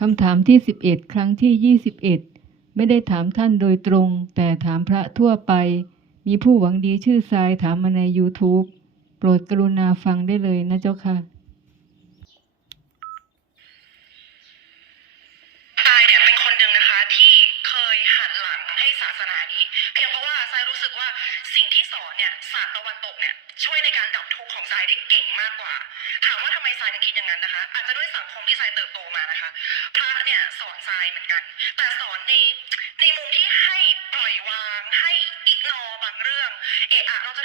คำถามที่ 11 ครั้งที่ 21 ไม่ได้ถามท่านโดยตรง แต่ถามพระทั่วไป มีผู้หวังดีชื่อทรายถามมาใน YouTube โปรดกรุณาฟังได้เลยนะเจ้าค่ะ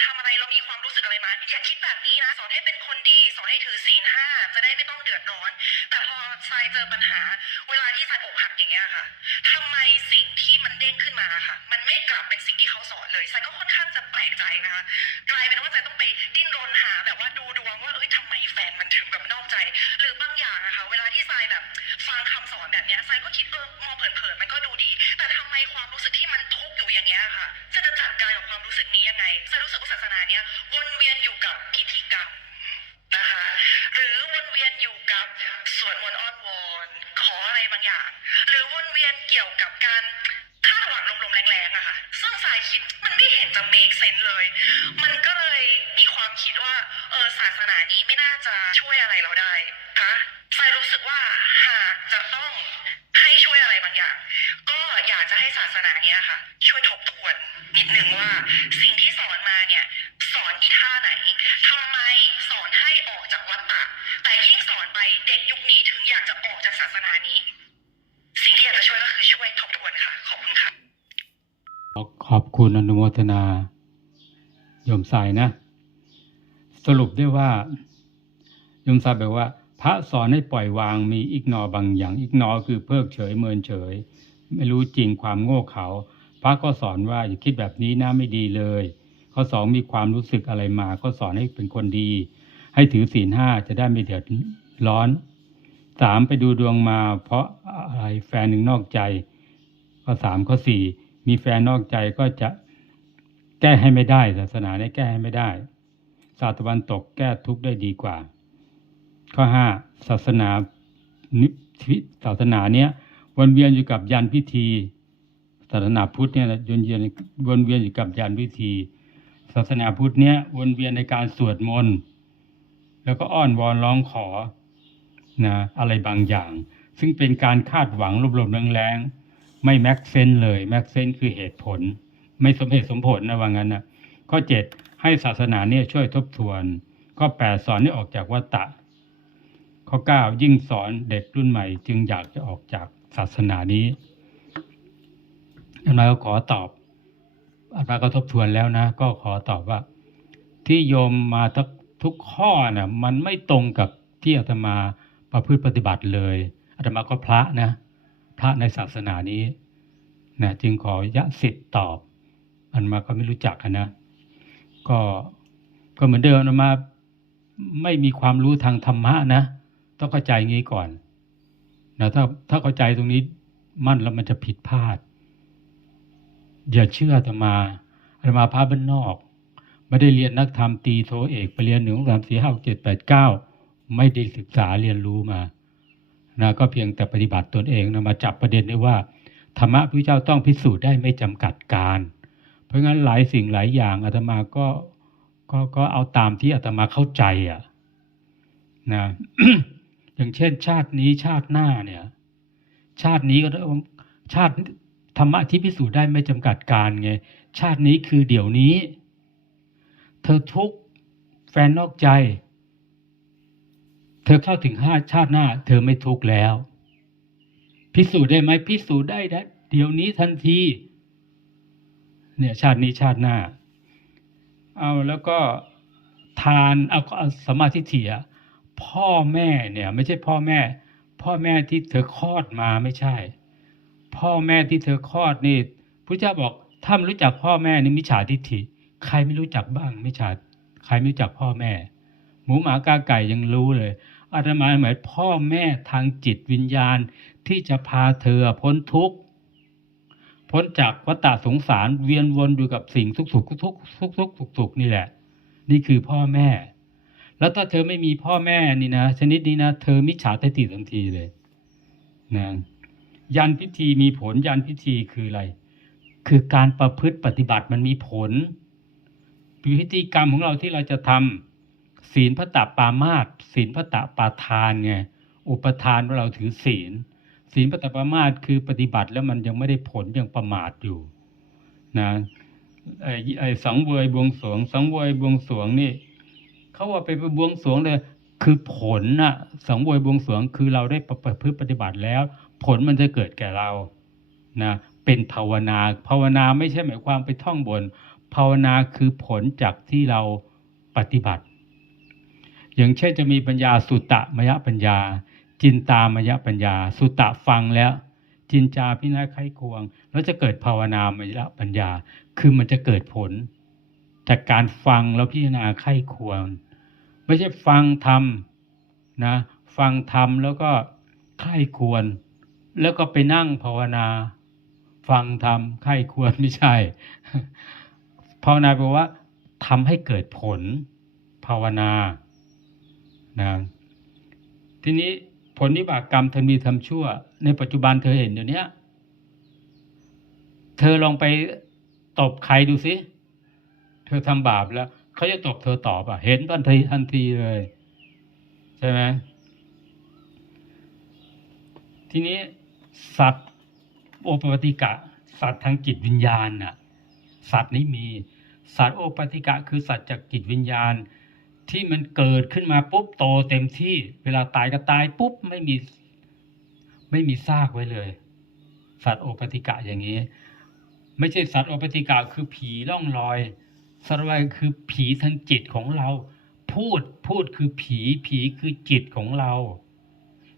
อะอะเราจะทำอะไรเรามีความรู้สึกอะไรมาอย่าคิดแบบนี้นะ สอนให้เป็นคนดี สอนให้ถือศีลห้าจะได้ไม่ต้องเดือดร้อน แต่พอทรายเจอปัญหา เวลาที่ทรายอกหักอย่างเงี้ยค่ะทำไมสิ่งที่มันเด้งขึ้นมาค่ะ มันไม่กลับเป็นสิ่งที่เขาสอนเลยทรายก็ค่อนข้างจะแปลกใจนะคะกลายเป็นว่าทรายต้องไปดิ้นรนหาแบบว่าดูดวงว่าเอ้ยทำไมแฟนมันถึงแบบนอกใจ หรือบางอย่างอะค่ะเวลาที่ทรายแบบฟังคำสอนแบบเนี้ยทรายก็คิดเออมองเผินๆมันก็ดูดี แต่ทำไมความรู้สึกที่มันทุกข์อยู่อย่างเงี้ยค่ะ หากจะต้องให้ช่วยอะไรบางอย่าง ก็อยากจะให้ศาสนาเนี้ยค่ะ ช่วยทบทวนนิดนึงว่า สิ่งที่สอนมาเนี่ยสอนอีท่าไหนทำไมสอนให้ออกจากวัฏฏะแต่ยิ่งสอนไปเด็กยุคนี้ถึงอยากจะออกจากศาสนานี้ สิ่งที่อยากจะช่วยก็คือช่วยทบทวนค่ะ ขอบคุณค่ะขอบคุณอนุโมทนาโยมสายนะ สรุปได้ว่าโยมสายบอกว่า พระสอนให้ปล่อยวางมีอิกนอบางอย่างอิกนอคือเพิกเฉยเมินเฉย ไม่รู้จริงความโง่เขาพระก็สอนว่าอย่าคิดแบบนี้นะไม่ดีเลยข้อสองมีความรู้สึกอะไรมา ก็สอนให้เป็นคนดี ให้ถือศีลห้าจะได้ไม่เดือดร้อนสามไปดูดวงมา เพราะอะไรแฟนหนึ่งนอกใจข้อสามข้อสี่มีแฟนนอกใจก็จะแก้ให้ไม่ได้ ศาสนาเนี่ยแก้ให้ไม่ได้ ศาสตร์ตะวันตกแก้ทุกข์ได้ดีกว่า ข้อห้าศาสนานิทิศาสนาเนี้ยวนเวียนอยู่กับยันพิธี ศาสนาพุทธเนี่ยวนเวียนวนเวียนอยู่กับยันพิธี ศาสนาพุทธเนี้ยวนเวียนในการสวดมนต์แล้วก็อ้อนวอนร้องขอนะอะไรบางอย่าง ซึ่งเป็นการคาดหวังรวบๆแรงๆไม่แม็กเซนเลยแม็กเซนคือเหตุผล ไม่สมเหตุสมผลนะว่างั้นนะข้อเจ็ดให้ศาสนาเนี่ยช่วยทบทวน ข้อแปดสอนให้ออกจากวัฏฏะ ข้อเก้ายิ่งสอนเด็กรุ่นใหม่ จึงอยากจะออกจากศาสนานี้อาตมาก็ขอตอบอาตมาก็ทบทวนแล้วนะ ก็ขอตอบว่า ที่โยมมาทุกทุกข้อน่ะมันไม่ตรงกับที่อาตมาประพฤติปฏิบัติเลยอาตมาก็พระนะ พระในศาสนานี้นะจึงขอยะสิทธิ์ตอบ อันมาก็ไม่รู้จักนะ ก็ก็เหมือนเดิมนะมาไม่มีความรู้ทางธรรมะนะ ต้องเข้าใจงี้ก่อนนะถ้าถ้าเข้าใจตรงนี้มั่นแล้วมันจะผิดพลาด อย่าเชื่ออาตมาอาตมาพระบ้านนอก ไม่ได้เรียนนักธรรมตีโทเอกไปเรียนหนึ่งสามสี่ห้าเจ็ดแปดเก้าไม่ได้ศึกษาเรียนรู้มานะก็เพียงแต่ปฏิบัติตนเองนะมาจับประเด็นได้ว่าธรรมะพระเจ้าต้องพิสูจน์ได้ไม่จำกัดการ เพราะงั้นหลายสิ่งหลายอย่างอาตมาก็ก็ก็เอาตามที่อาตมาเข้าใจอะนะ อย่างเช่น ชาตินี้ชาติหน้าเนี่ย ชาตินี้ก็ชาติธรรมะที่พิสูจน์ได้ไม่จำกัดการไงชาตินี้คือเดี๋ยวนี้ เธอทุกแฟนนอกใจ เธอเข้าถึงห้าชาติหน้า เธอไม่ทุกแล้ว พิสูจน์ได้ไหมพิสูจน์ได้นะเดี๋ยวนี้ทันที เนี่ยชาตินี้ชาติหน้า เอาแล้วก็ทานเอาสมมาธิเถีย พ่อแม่เนี่ยไม่ใช่พ่อแม่ พ่อแม่ที่เธอคลอดมาไม่ใช่ พ่อแม่ที่เธอคลอดนี่พระเจ้าบอกถ้าไม่รู้จักพ่อแม่นี่มิจฉาทิฏฐิ ใครไม่รู้จักบ้างมิจฉาใครไม่รู้จักพ่อแม่ หมูหมากาไก่ยังรู้เลยอาตมาหมายพ่อแม่ทางจิตวิญญาณที่จะพาเธอพ้นทุกข์พ้นจากวัฏสงสารเวียนวนอยู่กับสิ่งทุกข์สุขทุกข์ทุกข์ทุกข์สุขสุขนี่แหละ นี่คือพ่อแม่ แล้วถ้าเธอไม่มีพ่อแม่นี่นะชนิดนี้นะเธอมิจฉาทิฏฐิทันทีเลยนะยันพิธีมีผลยันพิธีคืออะไร คือการประพฤติปฏิบัติมันมีผลพิธีกรรมของเราที่เราจะทำศีลพระตะปามาสศีลพระตะปาทานไงอุปทานว่าเราถือศีล ศีลพระตะปามาสคือปฏิบัติแล้วมันยังไม่ได้ผลยังประมาทอยู่นะไอ้ไอสังเวยบวงสวงสังเวยบวงสวงนี่ เขาว่าไปบวงสรวงเลย คือผลน่ะสังเวยบวงสรวงคือเราได้ประพฤติปฏิบัติแล้ว ผลมันจะเกิดแก่เรานะเป็นภาวนา ภาวนาไม่ใช่หมายความไปท่องบน ภาวนาคือผลจากที่เราปฏิบัติ อย่างเช่นจะมีปัญญาสุตตะมยปัญญา จินตามยปัญญา สุตตะฟังแล้ว จินจาพิจารณาไข้ควง แล้วจะเกิดภาวนามยปัญญา คือมันจะเกิดผล จากการฟังแล้วพิจารณาไข้ควร ไม่ใช่ฟังทำนะฟังทำแล้วก็ไข้ควร แล้วก็ไปนั่งภาวนา ฟังทำไข้ควรไม่ใช่ภาวนาแปลว่าทำให้เกิดผลภาวนานะทีนี้ผลนิบากกรรมเธอมีทำชั่ว ในปัจจุบันเธอเห็นอยู่เนี้ยเธอลองไปตบใครดูสิ เธอทำบาปแล้ว เขาจะตบเธอตอบอะ เห็นทันทีทันทีเลย ใช่ไหมทีนี้สัตว์โอปปติกะ สัตว์ทางจิตวิญญาณน่ะ สัตว์นี้มี สัตว์โอปปติกะ คือสัตว์จากจิตวิญญาณ ที่มันเกิดขึ้นมาปุ๊บโตเต็มที่ เวลาตายก็ตายปุ๊บไม่มีไม่มีซากไว้เลย สัตว์โอปปติกะอย่างนี้ ไม่ใช่สัตว์โอปปติกะคือผีล่องลอย สัตว์อะไรคือผีทางจิตของเรา พูดพูดคือผีผีคือจิตของเรา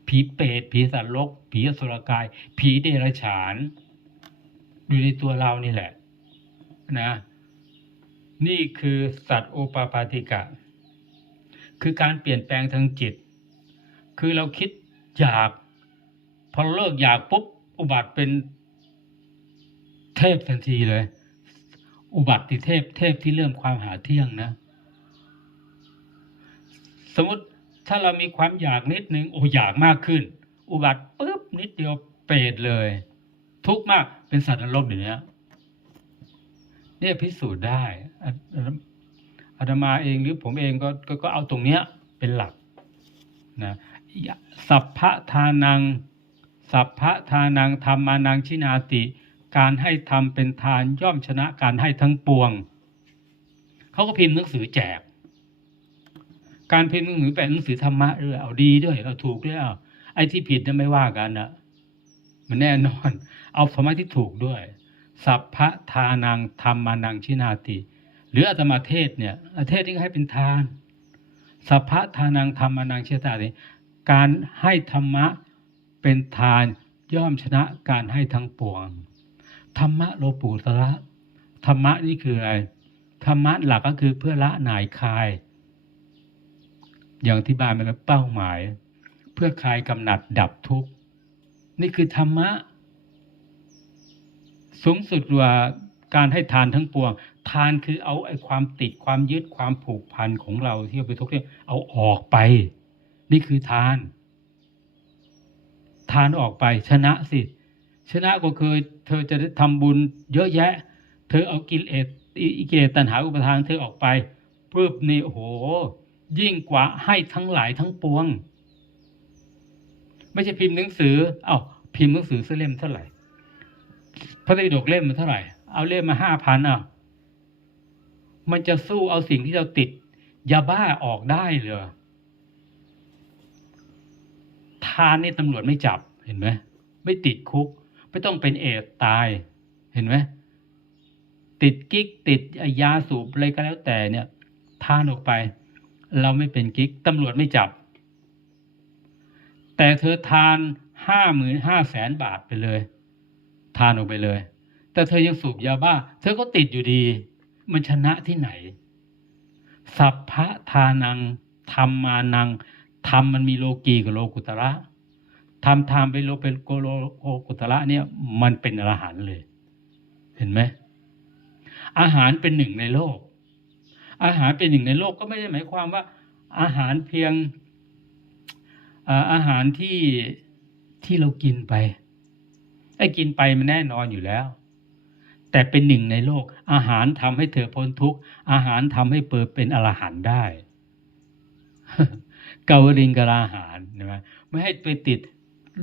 ผีเปรตผีสัตว์โลกผีอสุรกาย ผีเดรัจฉานอยู่ในตัวเรานี่แหละ นะ นี่คือสัตว์โอปปาติกะ คือการเปลี่ยนแปลงทางจิต คือเราคิดอยาก พอเลิกอยากปุ๊บอุบัติเป็นเทพทันทีเลย อุบัติเทพเทพที่เริ่มความหาเที่ยงนะ สมมติถ้าเรามีความอยากนิดนึงโอ้อยากมากขึ้น อุบัติปุ๊บนิดเดียวเปรตเลย ทุกข์มากเป็นสัตว์นรกอย่างเนี้ยเนี่ยพิสูจน์ได้อาตมาเองหรือผมเองก็กก็เอาตรงเนี้ยเป็นหลักนะสัพพะทานัง สัพพะทานังธรรมานังชินาติ การให้ทำเป็นทานย่อมชนะการให้ทั้งปวง เขาก็พิมพ์หนังสือแจก การพิมพ์หนังสือแปลหนังสือธรรมะด้วยเอาดีด้วยเอาถูกด้วยเอาไอ้ที่ผิดเนี่ยไม่ว่ากันนะมันแน่นอน เอาธรรมะที่ถูกด้วย สัพพะทานังธรรมานังชินาติ หรืออาตมาเทศเนี่ยอาเทศที่ให้เป็นทาน สัพพะทานังธรรมานังชินาติ การให้ธรรมะเป็นทานย่อมชนะการให้ทั้งปวง ธรรมะโลปุตระธรรมะนี่คืออะไร ธรรมะหลักก็คือเพื่อละหน่ายคลาย อย่างที่บานเป็นเป้าหมาย เพื่อคลายกำหนัดดับทุกข์ นี่คือธรรมะ สูงสุดว่าการให้ทานทั้งปวง ทานคือเอาไอ้ความติดความยึดความผูกพันของเราที่เอาไปทุกข์เนี่ยเอาออกไป นี่คือทาน ทานออกไปชนะสิ ชนะก็คือเธอจะได้ทำบุญเยอะแยะ เธอเอากิเลสกิเลสตัณหาอุปทานเธอออกไปปุ๊บนี่โอ้โห ยิ่งกว่าให้ทั้งหลายทั้งปวง ไม่ใช่พิมพ์หนังสือ เอา้าพิมพ์หนังสือสเล่มเท่าไหร่พระไตรปิฎกเล่มมันเท่าไหร่ เอาเล่มมาห้าพันอะมันจะสู้เอาสิ่งที่เราติดยาบ้าออกได้เหรอทานนี่ตำรวจไม่จับเห็นไหมไม่ติดคุก ไม่ต้องเป็นเอดตายเห็นไหมติดกิ๊กติดยาสูบอะไรก็แล้วแต่เนี่ยทานออกไป เราไม่เป็นกิ๊กตำรวจไม่จับ แต่เธอทานห้าหมื่นห้าแสนบาทไปเลย ทานออกไปเลย แต่เธอยังสูบยาบ้า เธอก็ติดอยู่ดี มันชนะที่ไหน สัพพะทานังธรรมานังธรรมมันมีโลกีกับโลกุตระ ทำทำไปโลเป็นโกโลโกกุตระเนี่ยมันเป็นอรหันเลย เห็นไหมอาหารเป็นหนึ่งในโลก อาหารเป็นหนึ่งในโลกก็ไม่ได้หมายความว่า อาหารเพียงอาหารที่ที่เรากินไปไอ้กินไปมันแน่นอนอยู่แล้ว แต่เป็นหนึ่งในโลก อาหารทำให้เธอพ้นทุกข์อาหารทำให้เปิดเป็นอรหันได้เกาวริงกราหารใช่ไหมไม่ให้ไปติด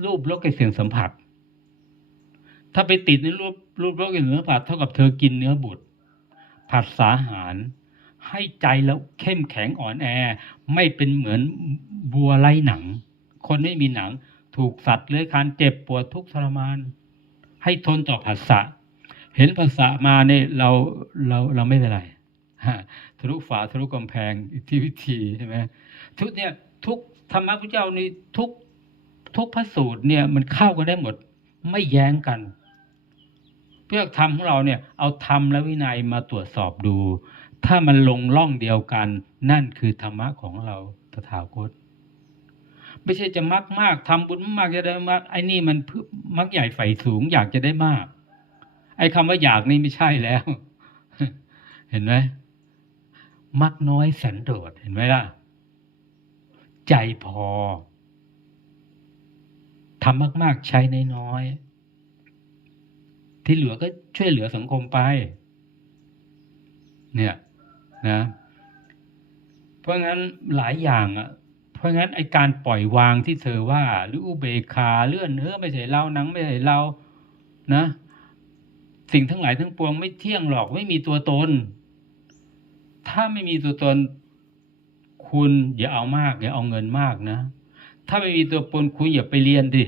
รูปรสกับเสียงสัมผัส ถ้าไปติดในรูปรูปรสกับเสียงสัมผัสเท่ากับเธอกินเนื้อบุตรผัดสาหาร ให้ใจแล้วเข้มแข็งอ่อนแอ ไม่เป็นเหมือนบัวไร้หนัง คนไม่มีหนัง ถูกสัตว์เลื้อยคลานเจ็บปวดทุกทรมาน ให้ทนต่อผัสสะเห็นภาษามาเนี่ยเราเราเราไม่เป็นไรฮะทะลุฝาทะลุกำแพงอิทธิวิธีใช่ไหมทุกเนี่ยทุกธรรมะพระเจ้านี่ทุก ทุกพระสูตรเนี่ยมันเข้ากันได้หมด ไม่แย้งกัน เพื่อธรรมของเราเนี่ยเอาธรรมและวินัยมาตรวจสอบดู ถ้ามันลงล่องเดียวกัน นั่นคือธรรมะของเราตถาคตไม่ใช่จะมักมากทำบุญมากจะได้มากไอ้นี่มันเพื่อมักใหญ่ไฟสูงอยากจะได้มาก ไอ้คำว่าอยากนี่ไม่ใช่แล้ว เห็นไหมมักน้อยแสนโดษเห็นไหมล่ะ ใจพอ ทำมาก ๆ ใช้นน้อย ที่เหลือก็ช่วยเหลือสังคมไป เนี่ยนะ เพราะงั้นหลายอย่างอะ เพราะงั้นไอการปล่อยวางที่เธอว่า หรืออุเบกขาเลื่อนเนื้อไม่ใช่เราหนังไม่ใช่เรานะ สิ่งทั้งหลายทั้งปวงไม่เที่ยงหรอกไม่มีตัวตน ถ้าไม่มีตัวตน คุณอย่าเอามากอย่าเอาเงินมากนะ ถ้าไม่มีตัวตนคุณอย่าไปเรียนดิ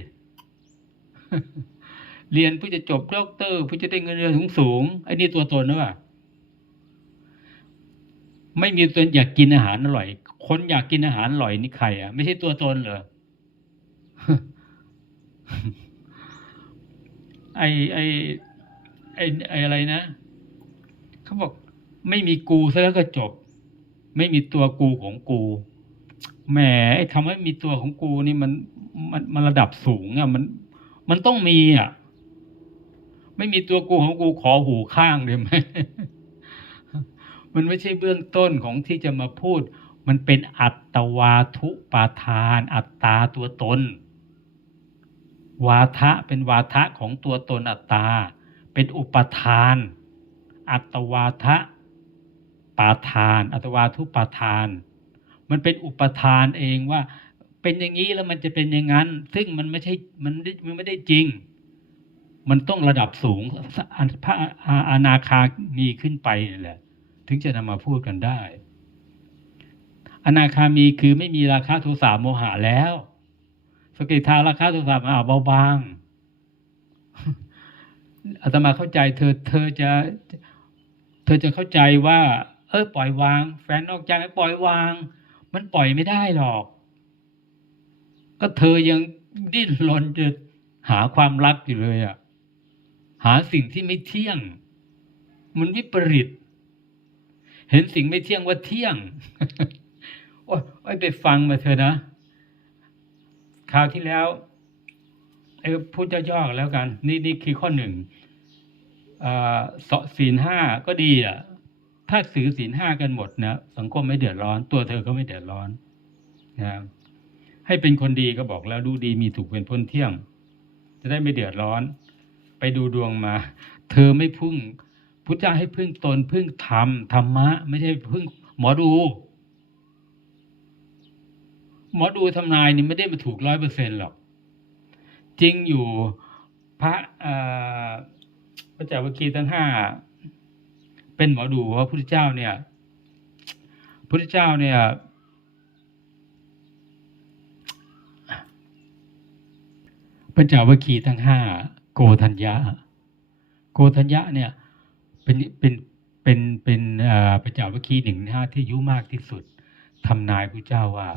เรียนเพื่อจะจบด็อกเตอร์เพื่อจะได้เงินเดือนสูงสูงไอ้นี่ตัวตนนะวะไม่มีตัวตนอยากกินอาหารอร่อย คนอยากกินอาหารอร่อยนี่ใครอะไม่ใช่ตัวตนเหรอไอไอไอไออะไรนะเขาบอก ไม่มีกูซะแล้วก็จบ ไม่มีตัวกูของกู แหมไอ้คำว่ามีตัวของกูนี่มันมันมันระดับสูงอะ มันมันต้องมีอะ ไม่มีตัวกูของกูขอหูข้างเลยไหมมันไม่ใช่เบื้องต้นของที่จะมาพูด มันเป็นอัตวาทุปาทาน อัตตาตัวตน วาทะเป็นวาทะของตัวตนอัตตา เป็นอุปทาน อัตวาทะปาทาน อัตวาทุปาทาน มันเป็นอุปทานเองว่า เป็นอย่างนี้แล้วมันจะเป็นอย่างนั้น ซึ่งมันไม่ใช่มันมันไม่ได้จริง มันต้องระดับสูงพระอนาคามีขึ้นไปนแหละ ถึงจะนำมาพูดกันได้อนาคามีคือไม่มีราคะโทสะโมหะแล้ว สกิทาราคะโทสะโมหะเบาบางอาตมาเข้าใจ เธอ เธอจะ เธอจะเข้าใจว่า เออปล่อยวาง แฟนนอกใจปล่อยวาง มันปล่อยไม่ได้หรอก ก็เธอยังดิ้นรนจะหาความรักอยู่เลยอะหาสิ่งที่ไม่เที่ยง มันวิปริต เห็นสิ่งไม่เที่ยงว่าเที่ยง โอ้ยไปฟังมาเถอะนะคราวที่แล้วไอ้พูดย่อๆแล้วกัน นี่นี่คือข้อหนึ่งอ่าสศีลห้าก็ดีอะ ถ้าถือศีลห้ากันหมดนะสังคมไม่เดือดร้อน ตัวเธอก็ไม่เดือดร้อนนะให้เป็นคนดีก็บอกแล้วดูดีมีถูกเป็นพ้นเที่ยง จะได้ไม่เดือดร้อน ไปดูดวงมา เธอไม่พึ่งพุทธเจ้าให้พึ่งตนพึ่งธรรมธรรมะ ไม่ใช่พึ่งหมอดู หมอดูทำนายนี่ไม่ได้มาถูกร้อยเปอร์เซ็นหรอก จริงอยู่พระพระเจ้าวัคีทั้งห้า เป็นหมอดูว่าพระพุทธเจ้าเนี่ยพระพุทธเจ้าเนี่ยพระเจ้าวัคีทั้งห้าโกธัญญาโกธัญญาเนี่ยเป็นเป็นเป็นเป็นพระเจ้าวัคีหนึ่งนห้าที่อายุมากที่สุดทำนายพระเจ้าว่า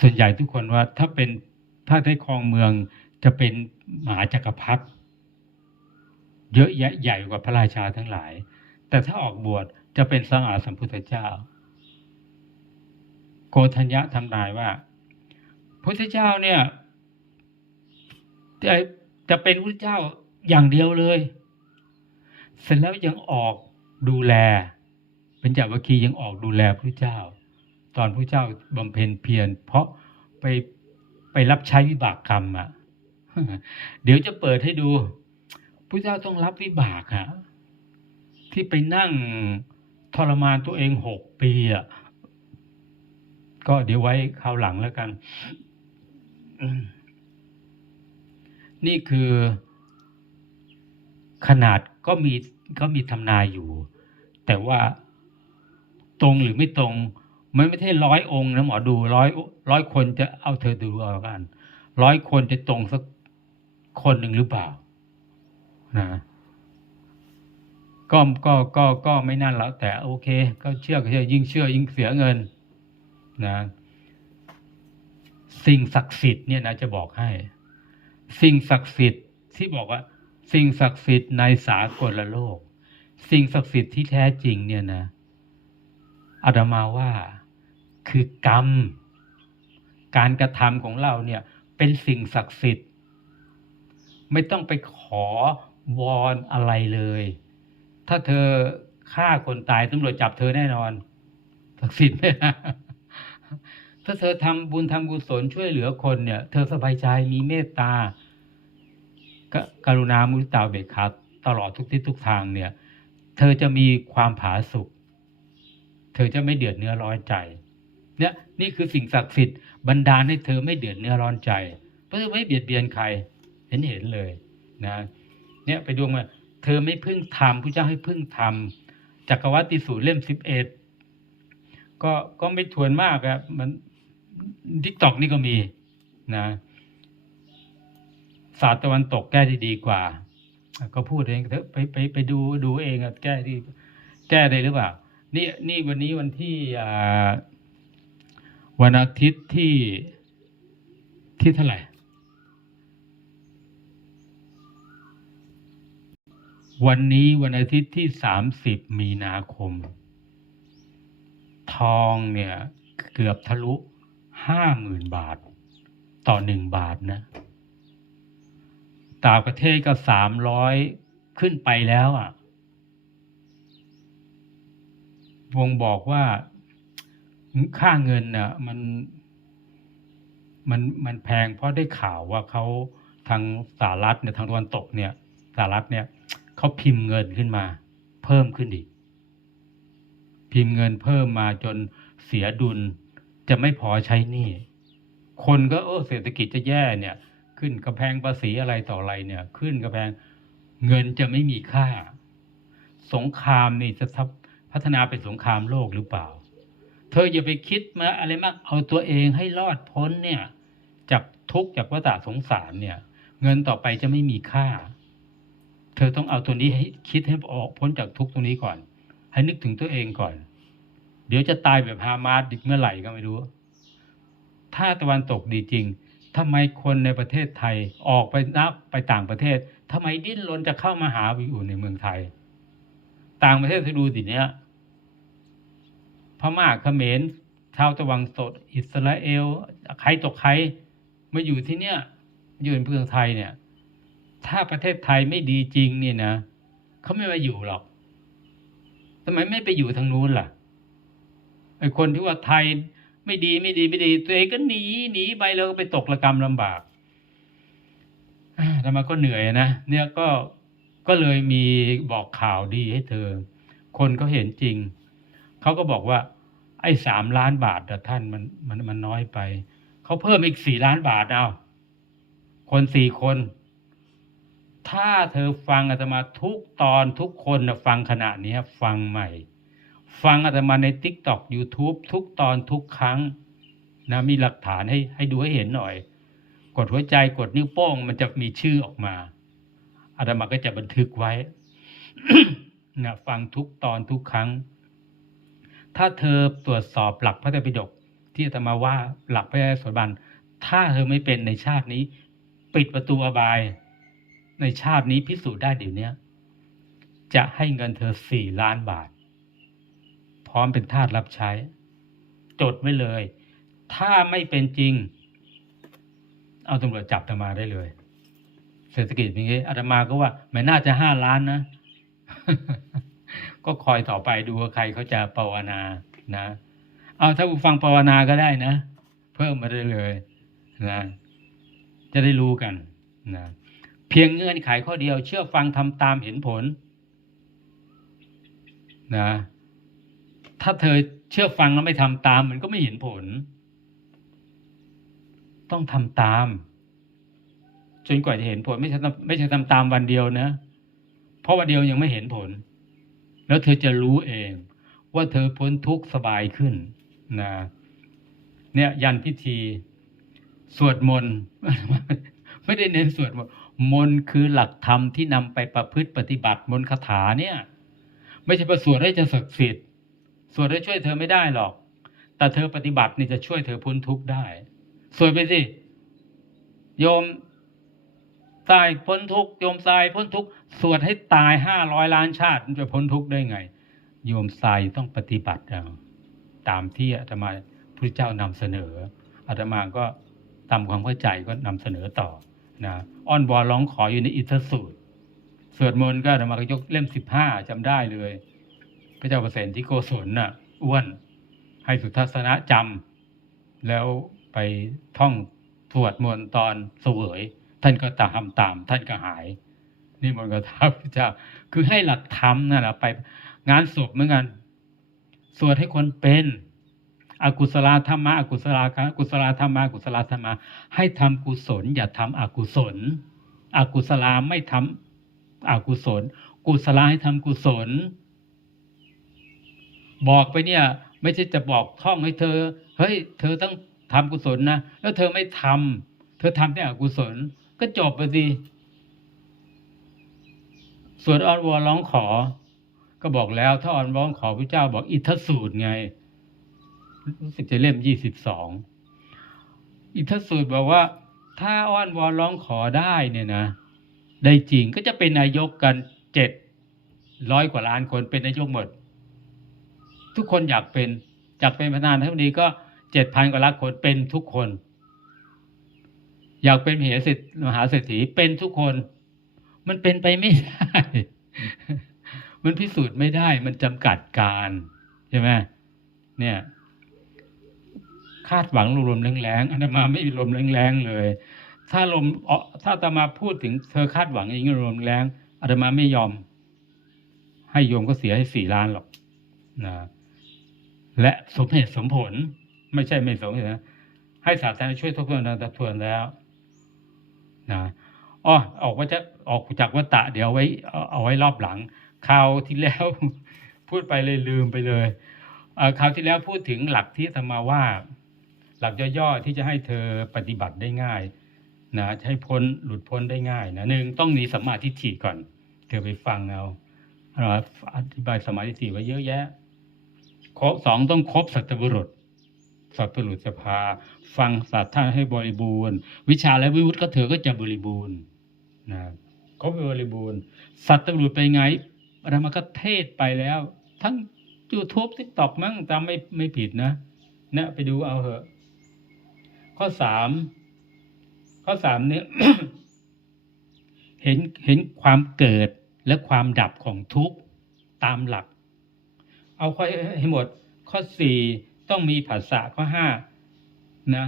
ส่วนใหญ่ทุกคนว่าถ้าเป็นถ้าได้ครองเมืองจะเป็นมหาจักรพรรดิ เยอะแยะใหญ่กว่าพระราชาทั้งหลาย แต่ถ้าออกบวชจะเป็นสังอาสัมพุทธเจ้า โกธัญญะทำนายว่าพุทธเจ้าเนี่ยจะจะเป็นพุทธเจ้าอย่างเดียวเลย เสร็จแล้วยังออกดูแลเป็นจาวัคคียังออกดูแลพระเจ้า ตอนพระเจ้าบำเพ็ญเพียรเพราะไปไปรับใช้วิบากกรรมอะ เดี๋ยวจะเปิดให้ดู พระเจ้าต้องรับวิบากอะที่ไปนั่งทรมานตัวเองหกปีอะก็เดี๋ยวไว้คราวหลังแล้วกัน นี่คือขนาดก็มีก็มีทำนายอยู่ แต่ว่าตรงหรือไม่ตรง มันไม่ใช่ร้อยองค์นะหมอดูร้อยร้อยคนจะเอาเธอดูเอากันร้อยคนจะตรงสักคนหนึ่งหรือเปล่า นะก็ก็ก็ก็ไม่นั่นแล้ว แต่โอเค ก็เชื่อก็เชื่อยิ่งเชื่อยิ่งเสียเงินนะสิ่งศักดิ์สิทธิ์เนี่ยนะจะบอกให้ สิ่งศักดิ์สิทธิ์ที่บอกว่า สิ่งศักดิ์สิทธิ์ในสากลโลก สิ่งศักดิ์สิทธิ์ที่แท้จริงเนี่ยนะอาตมาว่าคือกรรม การกระทำของเราเนี่ย เป็นสิ่งศักดิ์สิทธิ์ ไม่ต้องไปขอ วอนอะไรเลย ถ้าเธอฆ่าคนตายตำรวจจับเธอแน่นอนศักดิ์สิทธิ์ไหมถ้าเธอทำบุญทำกุศลช่วยเหลือคนเนี่ย เธอสบายใจมีเมตตากกรุณามุทิตาเบกขาตลอดทุกทิศทุกทางเนี่ย เธอจะมีความผาสุกเธอจะไม่เดือดเนื้อร้อนใจ เนี่ยนี่คือสิ่งศักดิ์สิทธิ์บันดาลให้เธอไม่เดือดเนื้อร้อนใจ เพราะเธอไม่เบียดเบียนใคร เห็นเห็นเลยนะ เนี่ยไปดูมาเธอไม่พึ่งทำพระเจ้าให้พึ่งทำจักรวัติสูตรเล่มสิบเอ็ดก็ก็ไม่ทวนมากอะมันทิกตอกนี่ก็มีนะศาสตร์ตะวันตกแก้ได้ดีกว่า ก็พูดเองเถอะไปไปไปดูดูเองอะแก้ดีแก้ได้หรือเปล่านี่นี่วันนี้วันที่วันอาทิตย์ที่ที่เท่าไหร่ วันนี้วันอาทิตย์ที่สามสิบมีนาคม ทองเนี่ยเกือบทะลุห้าหมื่นบาท ต่อหนึ่งบาทนะ ต่างประเทศก็สามร้อยขึ้นไปแล้วอะ วงบอกว่าค่าเงินน่ะมันมันมันแพงเพราะได้ข่าวว่าเขาทางสหรัฐเนี่ยทางตะวันตกเนี่ยสหรัฐเนี่ย เขาพิมพ์เงินขึ้นมา เพิ่มขึ้นอีก พิมพ์เงินเพิ่มมาจนเสียดุลจะไม่พอใช้หนี้คนก็เออเศรษฐกิจจะแย่เนี่ย ขึ้นกำแพงภาษีอะไรต่ออะไรเนี่ย ขึ้นกำแพงเงินจะไม่มีค่า สงครามนี่จะทับพัฒนาเป็นสงครามโลกหรือเปล่า เธออย่าไปคิดมาอะไรมากเอาตัวเองให้รอดพ้นเนี่ย จากทุกข์จากวัฏสงสารเนี่ย เงินต่อไปจะไม่มีค่า เธอต้องเอาตัวนี้ให้คิดให้ออกพ้นจากทุกตรงนี้ก่อน ให้นึกถึงตัวเองก่อน เดี๋ยวจะตายแบบฮามาสอีกเมื่อไหร่ก็ไม่รู้ ถ้าตะวันตกดีจริงทำไมคนในประเทศไทยออกไปนับไปต่างประเทศทำไมดิ้นรนจะเข้ามาหาอยู่ในเมืองไทย ต่างประเทศเธอดูสิเนี้ยพม่าเขมรชาวตะวันตกอิสราเอล ใครตกใครมาอยู่ที่เนี้ยอยู่ในเมืองไทยเนี่ย ถ้าประเทศไทยไม่ดีจริงเนี่ยนะเขาไม่มาอยู่หรอกทำไมไม่ไปอยู่ทางนู้นล่ะไอคนที่ว่าไทยไม่ดีไม่ดีไม่ดี ตัวเองก็หนีหนีไปแล้วก็ไปตกระกรรมลำบากอ่าทำไมก็เหนื่อยนะเนี่ยก็ก็เลยมีบอกข่าวดีให้เธอ คนเขาเห็นจริง เขาก็บอกว่า ไอ้สามล้านบาทท่านมันมันมันน้อยไป เขาเพิ่มอีกสี่ล้านบาทเอาคนสี่คน ถ้าเธอฟังอาตมาทุกตอนทุกคนนะฟังขณะนี้ฟังใหม่ ฟังอาตมาใน t ิ k t o k YouTube ทุกตอนทุกครั้งนะมีหลักฐานให้ให้ดูให้เห็นหน่อย กดหัวใจกดนิ้วโป้ง มันจะมีชื่อออกมาอาตมาก็จะบันทึกไว้นะฟังทุกตอนทุกครั้ง ถ้าเธอตรวจสอบหลักพระไตรปิฎกที่อาตมาว่าหลักพระยาสวดบันถ้าเธอไม่เป็นในชาตินี้ ปิดประตูอบาย ในชาตินี้พิสูจน์ได้เดี๋ยวนี้จะให้เงินเธอสี่ล้านบาท พร้อมเป็นทาสรับใช้ จดไว้เลย ถ้าไม่เป็นจริง เอาตำรวจจับอาตมาได้เลย เศรษฐกิจอย่างนี้อาตมาก็ว่าไม่น่าจะห้าล้านนะ ก็คอยต่อไปดูว่าใครเขาจะภาวนานะ เอาถ้าผู้ฟังภาวนาก็ได้นะ เพิ่มมาได้เลยนะ จะได้รู้กันนะ เพียงเงื่อนไขข้อเดียว เชื่อฟังทำตามเห็นผลนะถ้าเธอเชื่อฟังแล้วไม่ทำตามมันก็ไม่เห็นผล ต้องทำตาม จนกว่าจะเห็นผลไม่ใช่ไม่ใช่ทำตามวันเดียวนะ เพราะวันเดียวยังไม่เห็นผล แล้วเธอจะรู้เอง ว่าเธอพ้นทุกข์สบายขึ้นนะเนี่ยยันพิธี สวดมนต์ไม่ได้เน้นสวดมนต์ มนคือหลักธรรมที่นำไปประพฤติปฏิบัติมนคาถาเนี่ย ไม่ใช่ประสวดให้จะศักดิ์สิทธิ์สวดให้ช่วยเธอไม่ได้หรอก แต่เธอปฏิบัตินี่จะช่วยเธอพ้นทุกข์ได้สวดไปสิโยมตายพ้นทุกข์โยมตายพ้นทุกข์สวดให้ตายห้าร้อยล้านชาติมันจะพ้นทุกข์ได้ไง โยมทรายต้องปฏิบัติตามที่อาตมาพระเจ้านำเสนออาตมาก็ตามความเข้าใจก็นำเสนอต่อ นะอ้อนวอนร้องขออยู่ในอิทธสูตรสวดมนต์ก็อาตมายกเล่มสิบห้าจำได้เลย พระเจ้าประเสนที่โกศลน่ะอ้วนให้สุทัศนะจำแล้วไปท่องสวดมนต์ตอนเสวย ท่านก็ตามตาม ท่านก็หาย นี่มนต์ก็ท้าพระเจ้าคือให้หลักธรรมนั่นแหละไปงานศพเหมือนกันสวดให้คนเป็น อกุศลธรรมะอกุศลากุศลธรรมะกุศลธรรมะให้ทำกุศล อย่าทำอกุศล อกุศลาไม่ทำอกุศล กุศลาให้ทำกุศล บอกไปเนี่ย ไม่ใช่จะบอกท่องให้เธอ เฮ้ย เธอต้องทำกุศลนะแล้วเธอไม่ทำเธอทำแต่อกุศล ก็จบไปสิส่วนอ้อนวอนร้องขอ ก็บอกแล้ว ถ้าอ้อนวอนขอพระเจ้าบอกอิทธสูตรไง รู้สึกจะเล่มยี่สิบสองอิทธสูตรบอกว่า ถ้าอ้อนวอนร้องขอได้เนี่ยนะ ได้จริงก็จะเป็นนายกกันเจ็ดร้อยกว่าล้านคนเป็นนายกหมด ทุกคนอยากเป็นอยากเป็นประธานาธิบดีก็เจ็ดพันกว่าล้านคนเป็นทุกคน อยากเป็นมหาเศรษฐมหาเศรษฐีเป็นทุกคน มันเป็นไปไม่ได้ มันพิสูจน์ไม่ได้ มันจำกัดการใช่ไหมเนี่ย คาดหวังลมๆแรงๆอาตมาไม่มีลมแรงๆเลย ถ้าลมถ้าอาตมาพูดถึงเธอคาดหวังอย่างนี้ลมแรงอาตมาไม่ยอม ให้โยมก็เสียให้สี่ล้านหรอกนะและสมเหตุสมผล ไม่ใช่ไม่สมเหตุนะให้ศาสนาช่วยทบทวนทบทวนแล้วนะอ๋อออกว่าจะออกจากวัตตะเดี๋ยวไว้เอาไว้รอบหลังคราวที่แล้วพูดไปเลยลืมไปเลยเอ่อคราวที่แล้วพูดถึงหลักที่ธรรมาว่า หลักย่อๆที่จะให้เธอปฏิบัติได้ง่ายนะให้พ้นหลุดพ้นได้ง่ายนะหนึ่งต้องมีสัมมาทิฏฐิก่อน เธอไปฟังเอาอธิบายสมมาทิฏฐิไว้เยอะแยะข้อสองต้องครบสัตบุรุษสัตบุรุษจะพาฟังสัตว์ท่านให้บริบูรณ์ วิชาและวิวุฒิก็เธอก็จะบริบูรณ์นะครบบริบูรณ์ สัตบุรุษไปไงเรามาก็เทศไปแล้ว ทั้งยูทูบทิกตอกมั้งจำไม่ไม่ผิดนะนะไปดูเอาเถอะ ข้อสามข้อสามเนี่ยเห็นเห็นความเกิดและความดับของทุกข์ตามหลัก เอาข้อให้หมด ข้อสี่ต้องมีภาษาข้อห้านะ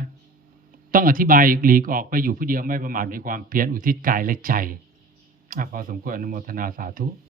ต้องอธิบายหลีกออกไปอยู่ผู้เดียวไม่ประมาทในความเพียรอุทิศกายและใจอพอสมควรอนุโมทนาสาธุ